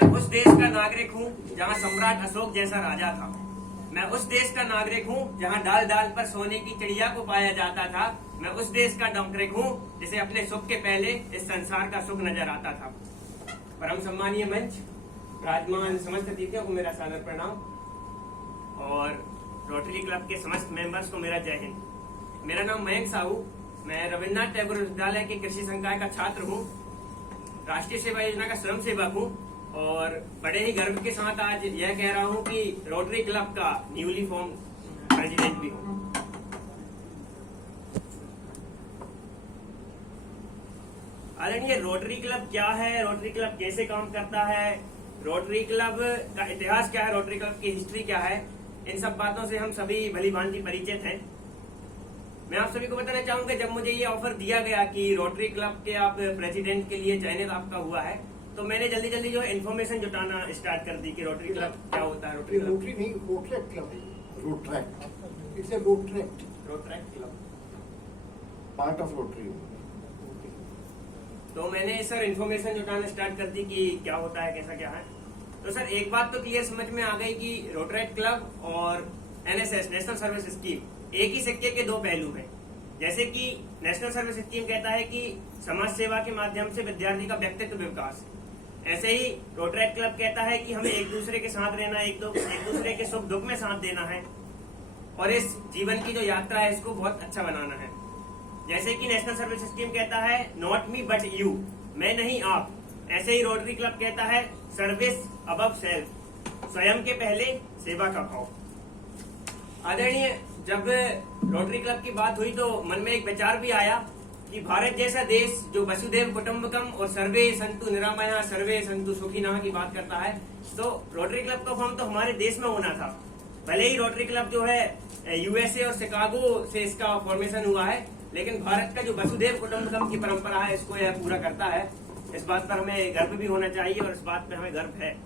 मैं उस देश का नागरिक हूँ जहाँ सम्राट अशोक जैसा राजा था। मैं उस देश का नागरिक हूँ जहाँ डाल डाल पर सोने की चिड़िया को पाया जाता था। मैं उस देश का नागरिक हूँ जिसे अपने सुख के पहले इस संसार का सुख नजर आता था। परम सम्मानीय मंच, विराजमान समस्त अतिथियों को मेरा सादर प्रणाम और रोटरी क्लब के समस्त मेंबर्स को मेरा जय हिंद। मेरा नाम मयंक साहू, मैं रविन्द्रनाथ टैगोर विश्वविद्यालय के कृषि संकाय का छात्र हूँ, राष्ट्रीय सेवा योजना का स्वयं सेवक हूँ और बड़े ही गर्व के साथ आज यह कह रहा हूँ कि रोटरी क्लब का न्यूली फॉर्म प्रेसिडेंट भी हूँ। आदरणीय, रोटरी क्लब क्या है, रोटरी क्लब कैसे काम करता है, रोटरी क्लब का इतिहास क्या है, रोटरी क्लब की हिस्ट्री क्या है, इन सब बातों से हम सभी भली भांति परिचित हैं। मैं आप सभी को बताना चाहूंगा, जब मुझे ये ऑफर दिया गया कि रोटरी क्लब के आप प्रेसिडेंट के लिए चयनित आपका हुआ है, तो मैंने जल्दी जल्दी जो इन्फॉर्मेशन जुटाना स्टार्ट कर दी कि रोटरी क्लब क्या होता है। रोटरी नहीं, रोट्रैक्ट क्लब है। Rotaract, it's a Rotaract club, part of rotary. तो मैंने सर इन्फॉर्मेशन जुटाना स्टार्ट कर दी कि क्या होता है, कैसा क्या है। तो सर एक बात तो क्लियर समझ में आ गई कि रोटरैक्ट क्लब और एनएसएस, नेशनल सर्विस स्कीम, एक ही सिक्के के दो पहलू हैं। जैसे कि नेशनल सर्विस स्कीम कहता है कि समाज सेवा के माध्यम से विद्यार्थी का व्यक्तित्व विकास, ऐसे ही रोटरैक्ट क्लब कहता है कि हमें एक दूसरे के साथ रहना, एक दूसरे के सुख दुख में साथ देना है और इस जीवन की जो यात्रा है इसको बहुत अच्छा बनाना है। जैसे कि नेशनल सर्विस स्कीम कहता है नॉट मी बट यू, मैं नहीं आप, ऐसे ही रोटरी क्लब कहता है सर्विस अबव सेल्फ, स्वयं के पहले सेवा का भाव। आदरणीय, जब रोटरी क्लब की बात हुई तो मन में एक विचार भी आया कि भारत जैसा देश जो वसुधैव कुटुंबकम और सर्वे संतु निरामया सर्वे संतु सुखिनः की बात करता है, तो रोटरी क्लब का फॉर्म तो हमारे देश में होना था। भले ही रोटरी क्लब जो है यूएसए और शिकागो से इसका फॉर्मेशन हुआ है, लेकिन भारत का जो वसुधैव कुटुंबकम की परंपरा है इसको यह पूरा करता है। इस बात पर हमें गर्व भी होना चाहिए और इस बात पर हमें गर्व है।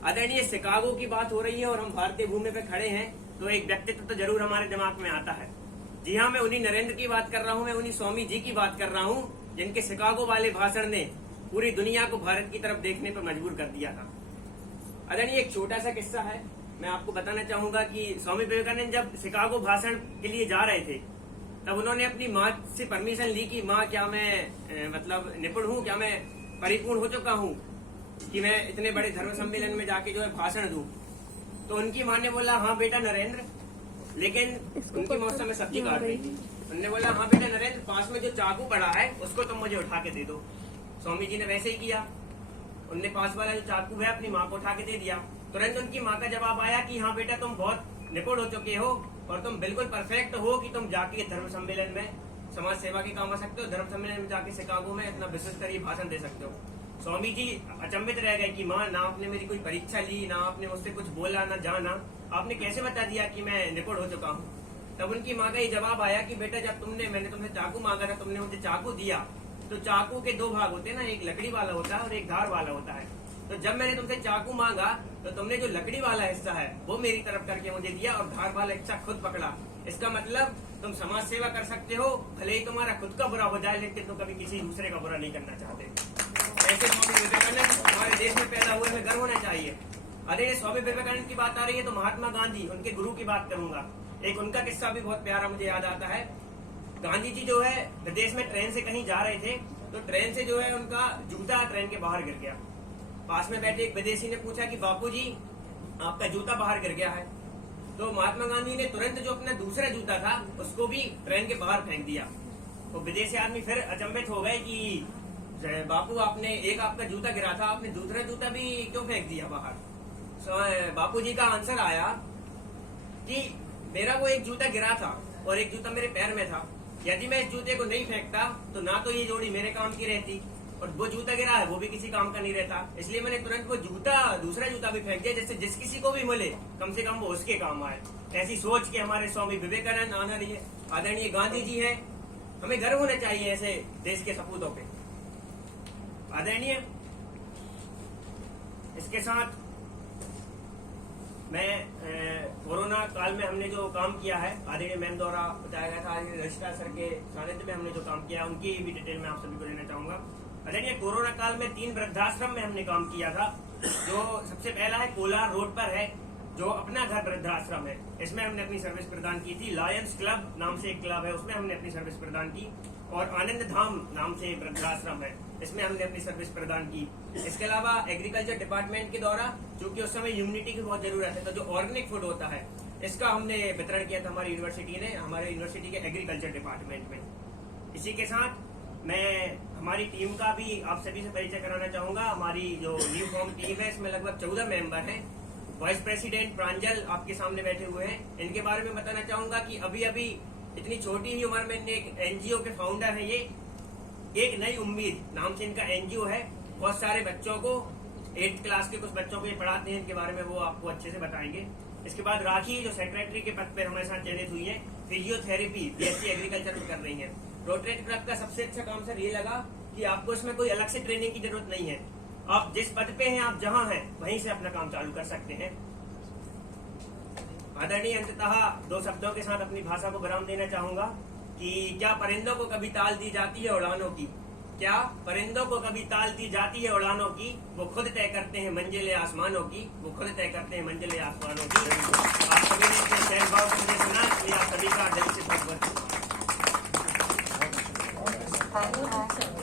आदरणीय, शिकागो की बात हो रही है और हम भारतीय भूमि पे खड़े हैं, तो एक व्यक्तित्व तो जरूर हमारे दिमाग में आता है। जी हाँ, मैं उन्हीं नरेंद्र की बात कर रहा हूँ, मैं उन्हीं स्वामी जी की बात कर रहा हूँ जिनके शिकागो वाले भाषण ने पूरी दुनिया को भारत की तरफ देखने पर मजबूर कर दिया था। आदरणीय, एक छोटा सा किस्सा है, मैं आपको बताना चाहूंगा कि स्वामी विवेकानंद जब शिकागो भाषण के लिए जा रहे थे, तब उन्होंने अपनी माँ से परमिशन ली कि माँ, क्या मैं मतलब निपुण हूँ, क्या मैं परिपूर्ण हो चुका हूँ कि मैं इतने बड़े धर्म सम्मेलन में जाके जो है भाषण दूं। तो उनकी माँ ने बोला हाँ बेटा नरेंद्र, लेकिन उनकी मौसम में सब्जी काट रही थी। उन्होंने बोला हाँ बेटा नरेंद्र, पास में जो चाकू पड़ा है उसको तुम मुझे उठा के दे दो। स्वामी जी ने वैसे ही किया, उनने पास वाला जो चाकू है अपनी माँ को उठा के दे दिया। तुरंत उनकी माँ का जवाब आया कि हाँ बेटा, तुम बहुत निपुण हो चुके हो और तुम बिल्कुल परफेक्ट हो कि तुम जाके धर्म सम्मेलन में समाज सेवा के काम आ सकते हो, धर्म सम्मेलन में जाके शिकागो में इतना विश्व स्तरीय भाषण दे सकते हो। स्वामी जी अचंभित रह गए कि माँ, ना आपने मेरी कोई परीक्षा ली, ना आपने मुझसे कुछ बोला, ना जाना, आपने कैसे बता दिया कि मैं निपुण हो चुका हूँ। तब उनकी माँ का ये जवाब आया कि बेटा, जब मैंने तुमसे चाकू मांगा था, तुमने मुझे चाकू दिया, तो चाकू के दो भाग होते हैं ना, एक लकड़ी वाला होता है और एक धार वाला होता है। तो जब मैंने तुमसे चाकू मांगा तो तुमने जो लकड़ी वाला हिस्सा है वो मेरी तरफ करके मुझे दिया और धार वाला हिस्सा खुद पकड़ा। इसका मतलब तुम समाज सेवा कर सकते हो, भले ही तुम्हारा खुद का बुरा हो जाए, लेकिन तुम कभी किसी दूसरे का बुरा नहीं करना चाहते। ऐसे स्वामी विवेकानंद हमारे देश में पैदा हुए, हमें गर्व होना चाहिए। अरे स्वामी विवेकानंद की बात आ रही है तो महात्मा गांधी, उनके गुरु की बात करूंगा। एक उनका किस्सा भी बहुत प्यारा मुझे याद आता है। गांधी जी जो है विदेश में ट्रेन से कहीं जा रहे थे, तो ट्रेन से जो है उनका जूता ट्रेन के बाहर गिर गया। पास में बैठे एक विदेशी ने पूछा कि बापूजी, आपका जूता बाहर गिर गया है। तो महात्मा गांधी ने तुरंत जो अपना दूसरा जूता था उसको भी ट्रेन के बाहर फेंक दिया। तो विदेशी आदमी फिर अचंभित हो गए कि बापू, आपने एक आपका जूता गिरा था, आपने दूसरा जूता भी क्यों फेंक दिया बाहर। बापू जी का आंसर आया कि मेरा वो एक जूता गिरा था और एक जूता मेरे पैर में था। यदि मैं इस जूते को नहीं फेंकता तो ना तो ये जोड़ी मेरे काम की रहती और वो जूता गिरा है वो भी किसी काम का नहीं रहता। इसलिए मैंने तुरंत वो दूसरा जूता भी फेंक दिया, जिससे जिस किसी को भी मिले कम से कम वो उसके काम आए। ऐसी सोच के हमारे स्वामी विवेकानंद आदरणीय गांधी जी हैं, हमें गर्व होना चाहिए ऐसे देश के सपूतों पे। आदरणीय, इसके साथ मैं कोरोना काल में हमने जो काम किया है, आदरणीय मैम द्वारा बताया गया था, आदरणीय रजिस्ट्रार सर के सानिध्य में हमने जो काम किया, उनकी भी डिटेल में आप सभी को लेना चाहूंगा। आदरणीय, कोरोना काल में 3 वृद्धाश्रम में हमने काम किया था। जो सबसे पहला है कोलार रोड पर है, जो अपना घर वृद्धाश्रम है, इसमें हमने अपनी सर्विस प्रदान की थी। लायंस क्लब नाम से एक क्लब है, उसमें हमने अपनी सर्विस प्रदान की। और आनंद धाम नाम से एक वृद्धाश्रम है, इसमें हमने अपनी सर्विस प्रदान की। इसके अलावा एग्रीकल्चर डिपार्टमेंट के द्वारा, चूंकि उस समय ह्यूमिनिटी की बहुत जरूरत है, तो जो ऑर्गेनिक फूड होता है इसका हमने वितरण किया था हमारी यूनिवर्सिटी ने, हमारे यूनिवर्सिटी के एग्रीकल्चर डिपार्टमेंट में। इसी के साथ मैं हमारी टीम का भी आप सभी से परिचय कराना चाहूंगा। हमारी जो न्यू फॉर्म टीम है, इसमें लगभग 14 मेंबर हैं। वाइस प्रेसिडेंट प्रांजल आपके सामने बैठे हुए हैं। इनके बारे में बताना चाहूंगा कि अभी अभी इतनी छोटी ही उम्र में एक एनजीओ के फाउंडर है। ये एक नई उम्मीद नाम से इनका एनजीओ है। बहुत सारे बच्चों को, 8th क्लास के कुछ बच्चों को ये पढ़ाते हैं, इनके बारे में वो आपको अच्छे से बताएंगे। इसके बाद राखी जो सेक्रेटरी के पद पर हमारे साथ चयनित हुई है, फिजियोथेरेपी बीएससी एग्रीकल्चर में कर रही है। रोटरी क्लब का सबसे अच्छा काम सर ये लगा कि आपको इसमें कोई अलग से ट्रेनिंग की जरूरत नहीं है। आप जिस पद पे हैं, आप जहां हैं वहीं से अपना काम चालू कर सकते हैं। आदरणीय, अंततः 2 शब्दों के साथ अपनी भाषा को विराम देना चाहूंगा कि क्या परिंदों को कभी ताल दी जाती है उड़ानों की? क्या परिंदों को कभी ताल दी जाती है उड़ानों की? वो खुद तय करते हैं मंजिलें आसमानों की, वो खुद तय करते हैं मंजिलें आसमानों की।